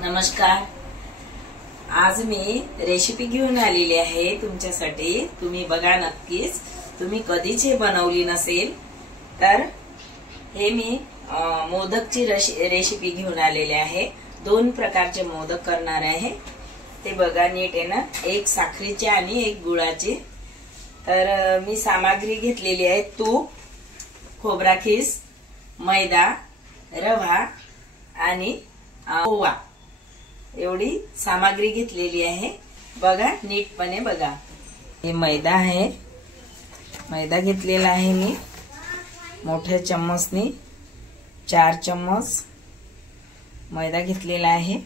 नमस्कार। आज मी रेसिपी घेऊन आलेली आहे तुमच्यासाठी। तुम्ही बघा नक्कीच, तुम्ही कधीच हे बनवली नसेल तर हे मी मोदकची रेसिपी घेऊन आलेली आहे। दोन प्रकारचे मोदक करणार आहे, ते बघा नीट आहे ना। एक साखरेचे आणि एक गुळाचे। तर मी सामग्री घेतलेली आहे तूप, खोबरा खीस, मैदा, रवा आणि ओवा, एवढी सामग्री घेतलेली आहे। बघा नीटपणे बघा। हे मैदा आहे, मैदा घेतलेला आहे मी मोठ्या चम्मचनी 4 चम्मच मैदा घेतलेला आहे।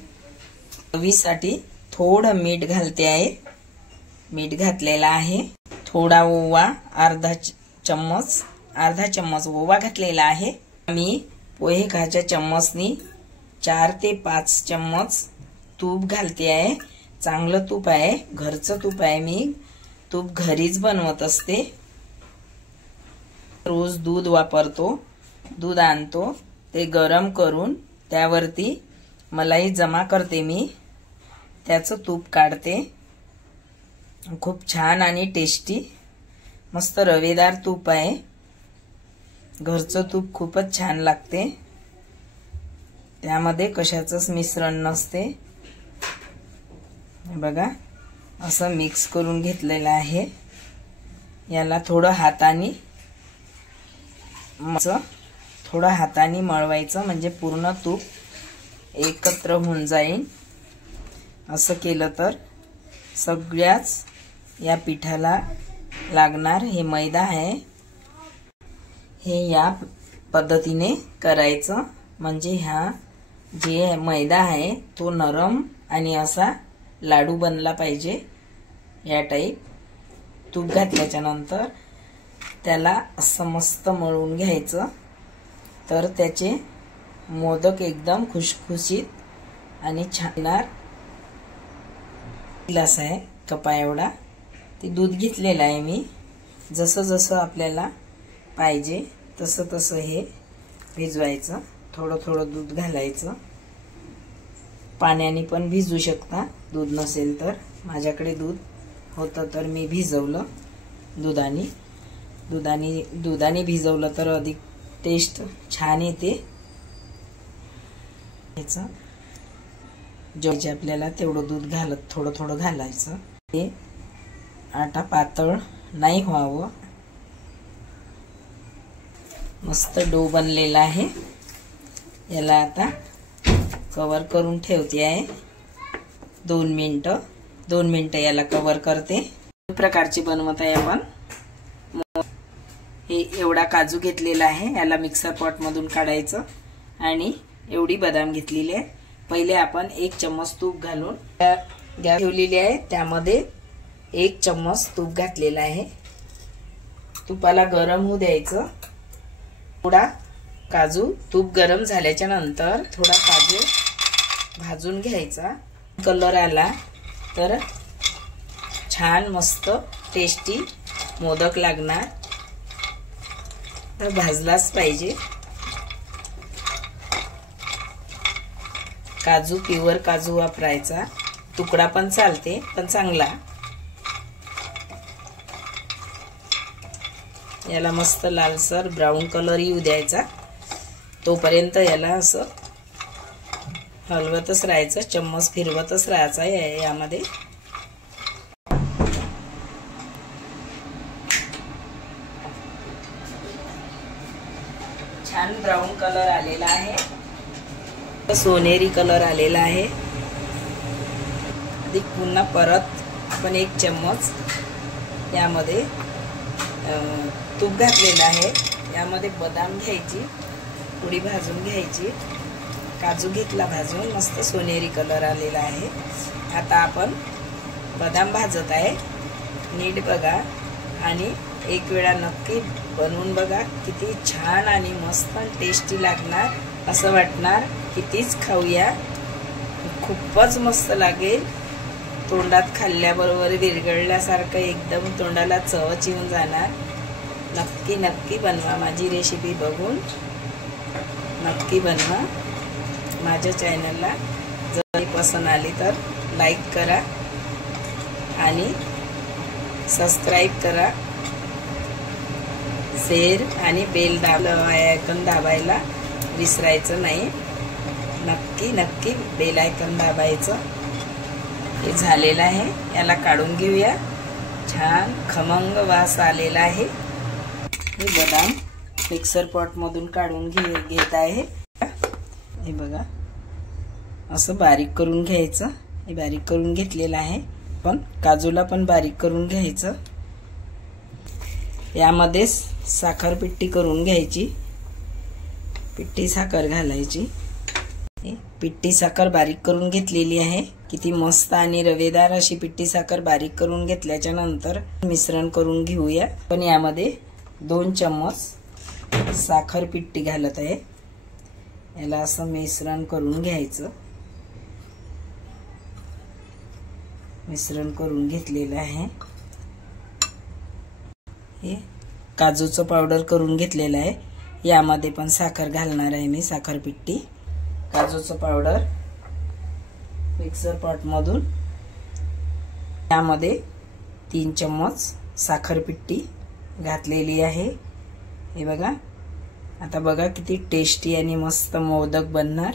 चवीसाठी थोडं मीठ घालते आहे, मीठ घातलेला आहे। थोडा ओवा, अर्धा चम्मच ओवा घातलेला आहे। मी पोहे खायच्या चम्मचनी 4 ते 5 चम्मच तूप घालते आहे। चांगलं तूप आहे, घरचं तूप आहे। मी तूप घरीच बनवत असते। रोज दूध वापरतो, दूध आणतो, ते गरम करून त्यावरती मलाई जमा करते मी, त्याचं तूप काढते। खूप छान आणि टेस्टी मस्त रवेदार तूप आहे। घरचं तूप खूपच छान लागते, त्यामध्ये कशाचंच मिश्रण नसते। बघा असं मिक्स करून घेतलेलं आहे। याला थोडं हाताने मळवायचं, म्हणजे पूर्ण तूप एकत्र होऊन जाईल। असं केलं तर सगळ्याच या पिठाला लागणार। हे मैदा आहे, हे या पद्धतीने करायचं, म्हणजे हा जे मैदा आहे तो नरम आणि असा लाडू बनला पाहिजे। या टाइप तूप घातल्याच्या नंतर त्याला असं मस्त मळून घ्यायचं, तर त्याचे मोदक एकदम खुशखुशीत आणि छान। ग्लास आहे कपा एवढा, ते दूध घेतलेलं आहे मी। जसं जसं आपल्याला पाहिजे तसं तसं हे भिजवायचं। थोडं थोडं दूध घालायचं, पाण्याने पण भिजू शकता दूध नसेल तर। माझ्याकडे दूध होतं तर मी भिजवलं दुधाने भिजवलं तर अधिक टेस्ट छान येते। याचं जेवढे आपल्याला तेवढं दूध घालत थोडं थोडं घालायचं। हे आटा पातळ नाही व्हावं। मस्त डो बनलेला आहे। याला आता कवर करून ठेवते आहे 2 मिनिटं याला कवर करते। प्रकारची बनवत आहे आपण। हे एवढा काजू घेतलेला आहे, याला मिक्सर पॉट मधून काढायचं, आणि एवढी बदाम घेतलेली आहे। पहिले आपण 1 चम्मच तूप घालून गॅस ठेवलेली आहे, त्यामध्ये 1 चम्मच तूप घातलेला आहे। तुपाला गरम होऊ द्यायचं। थोडा काजू, तूप गरम झाल्याच्या नंतर थोडा काजू भाजून घ्यायचा। कलर आला तर छान मस्त टेस्टी मोदक लागणार, तर भाजलाच पाहिजे। काजू प्युअर काजू वापरायचा, तुकडा पण चालते पण चांगला। याला मस्त लालसर ब्राऊन कलर येऊ द्यायचा, तोपर्यंत याला असं हलवतच राहायचं, चम्मच फिरवतच राहायचा यामध्ये। छान ब्राऊन कलर आलेला आहे, सोनेरी कलर आलेला आहे। अधिक पुन्हा परत आपण 1 चम्मच यामध्ये तूप घातलेलं आहे। यामध्ये बदाम घ्यायची, थोडी भाजून घ्यायची। काजू घेतला भाजून, मस्त सोनेरी कलर आलेला आहे। आता आपण बदाम भाजत आहे, नीट बघा आणि एक वेळा नक्की बनवून बघा। किती छान आणि मस्त टेस्टी लागणार, असं वाटणार कितीच खाऊया। खूपच मस्त लागेल, तोंडात खाल्ल्याबरोबर विरघळल्यासारखं एकदम तोंडाला चवच येऊन जाणार। नक्की नक्की बनवा, माझी रेसिपी बघून नक्की बनवा। माझ्या चॅनलला जर पसंत आली तर लाईक करा आणि सबस्क्राईब करा, शेअर आणि बेल आयकॉन दाबायला विसरायचं नाही. नक्की बेल आयकॉन दाबायचं. हे झालेलं आहे, याला काढून घेऊया. छान खमंग वास आलेला आहे. हे बदाम मिक्सर पॉट मधून काढून घेत आहे. हे बघा, असं बारीक करून घ्यायचं. हे बारीक करून घेतलेलं आहे. पण काजूला पण बारीक करून घ्यायचं. यामध्ये साखर पिट्टी करून घ्यायची. पिट्टी साखर घालायची. पिट्टी साखर बारीक करून घेतलेली आहे. किती मस्त आणि रवेदार अशी पिट्टी साखर बारीक करून घेतल्याच्या नंतर मिश्रण करून घेऊया. पण यामध्ये 2 चम्मच साखर पिट्टी घालत आहे. याला असं मिश्रण करून घ्यायचं. मिश्रण करून घेतलेलं आहे. हे काजूचं पावडर करून घेतलेलं आहे. यामध्ये पण साखर घालणार आहे मी, साखर पिट्टी. काजूचं पावडर मिक्सर पॉट मधून यामध्ये 3 चम्मच साखर पिट्टी घातलेली आहे. हे बघा, आता बघा किती टेस्टी आणि मस्त मोदक बनणार.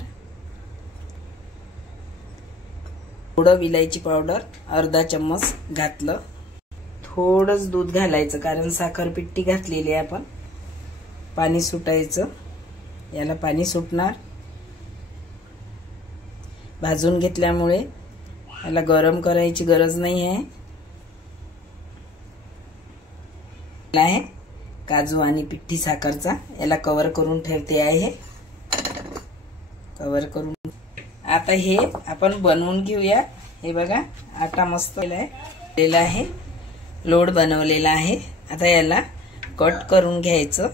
थोडं विलायची पावडर अर्धा चम्मच घातलं. थोडंच दूध घालायचं कारण साखर पिट्टी घातलेली आहे आपण. पाणी सुटायचं, याला पाणी सुटणार. भाजून घेतल्यामुळे याला गरम करायची गरज नाही आहे. काजू आणि पिठी साखरचा याला कव्हर करून ठेवते आहे. कव्हर करून आता हे आपण बनवून घेऊया. हे बघा, आटा मस्त केलेला आहे, लोड बनवलेला आहे. आता याला कट करून घ्यायचं.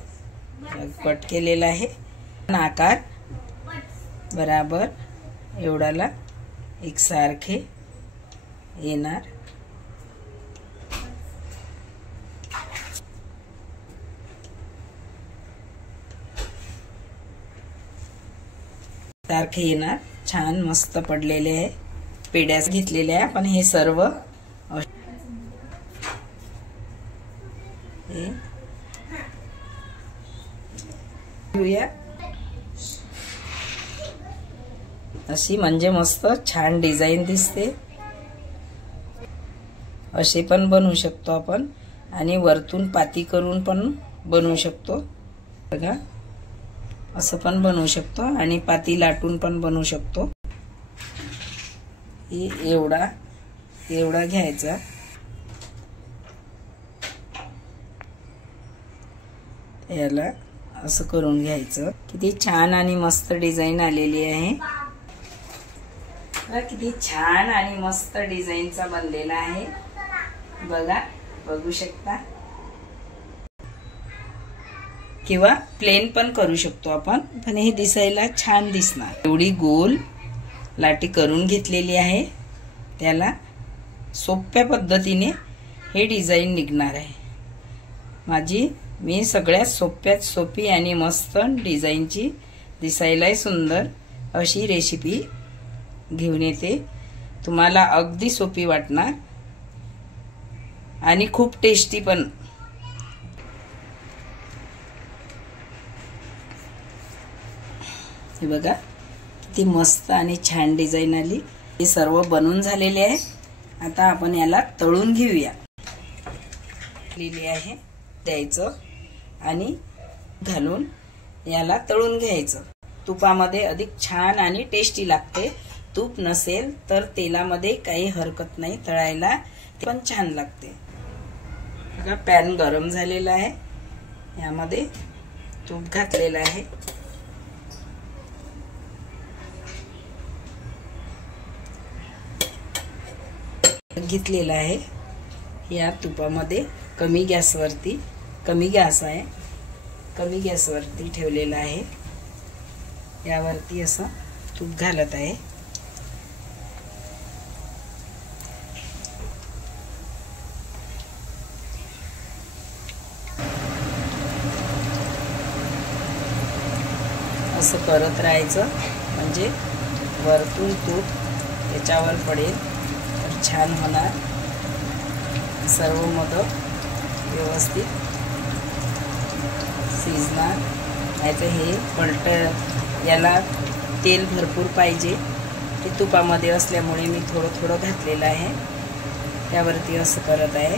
कट केलेला आहे. आकार बराबर एवढाला एकसारखे येणार. सारखे येणार. छान मस्त पडलेले आहे. पेड्यास घेतलेले आहे आपण. हे सर्व घेऊया. अशी म्हणजे मस्त छान डिझाइन दिसते. असे पण बनवू शकतो आपण आणि वरतून पाती करून पण बनवू शकतो. बघा, असं पण बनवू शकतो आणि पाती लाटून पण बनवू शकतो. एवढा घ्यायचा. याला असं करून घ्यायचं. किती छान आणि मस्त डिझाइन आलेली आहे. किती छान आणि मस्त डिझाइनचा बनलेला आहे. बघा, बघू शकता. किंवा प्लेन पण करू शकतो आपण, पण हे दिसायला छान दिसणार. एवढी गोल लाटी करून घेतलेली आहे. त्याला सोप्या पद्धतीने हे डिझाइन निघणार आहे. मी सगळ्यात सोप्यात सोपी आणि मस्त डिझाइनची, दिसायलाही सुंदर अशी रेसिपी घेऊन येते. तुम्हाला अगदी सोपी वाटणार आणि खूप टेस्टी पण. हे बघा, किती मस्त आणि छान डिझाइन आली. हे सर्व बनवून झालेले आहे. आता आपण याला तळून घेऊया. लिहिली आहे द्यायचं आणि घालून याला तळून घ्यायचं. तुपामध्ये अधिक छान आणि टेस्टी लागते. तूप नसेल तर तेलामध्ये काही हरकत नाही तळायला, ते पण छान लागते. बघा, पॅन गरम झालेला आहे. यामध्ये तूप घातलेलं आहे. घेतलेला आहे. या तुपामध्ये कमी गॅसवरती ठेवलेला आहे. यावरती असं तूप घालत आहे. असं करत राहायचं म्हणजे वरतून तूप त्याच्यावर पडेल तर छान होणार. सर्व मोदक व्यवस्थित शिजणार. नाहीतर हे पलट याला तेल भरपूर पाहिजे. ते तुपामध्ये असल्यामुळे मी थोडं थोडं घातलेलं आहे. त्यावरती असं करत आहे.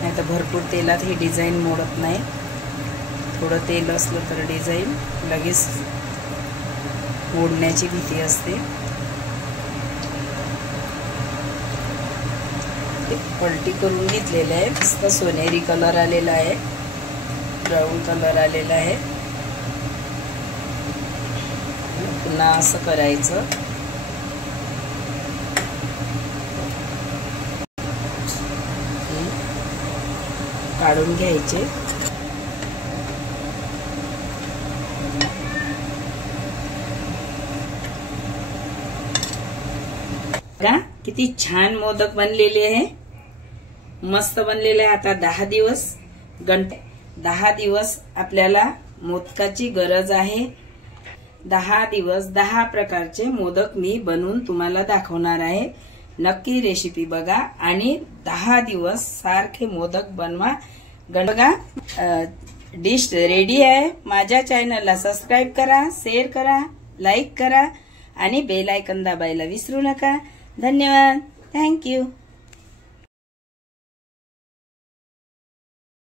नाहीतर भरपूर तेलात ही डिझाईन मोडत नाही. थोडं तेल असलं तर डिझाईन लगेच मोडण्याची भीती असते. पलटी करून घेतलेलं आहे. मस्त सोनेरी कलर आलेला आहे. ब्राऊन कलर आलेला आहे. पुन्हा असं करायचं. काढून घ्यायचे. बघा किती छान मोदक बनलेले आहे. मस्त बनलेले आहे. आता 10 दिवस आपल्याला मोदकाची गरज आहे. 10 दिवस 10 प्रकारचे मोदक मी बनवून तुम्हाला दाखवणार आहे. नक्की रेसिपी बघा आणि 10 दिवस सारखे मोदक बनवा. बघा डिश रेडी आहे. माझ्या चॅनलला सबस्क्राईब करा, शेअर करा, लाईक करा आणि बेल आयकॉन दाबायला विसरू नका. धन्यवाद. थँक्यू.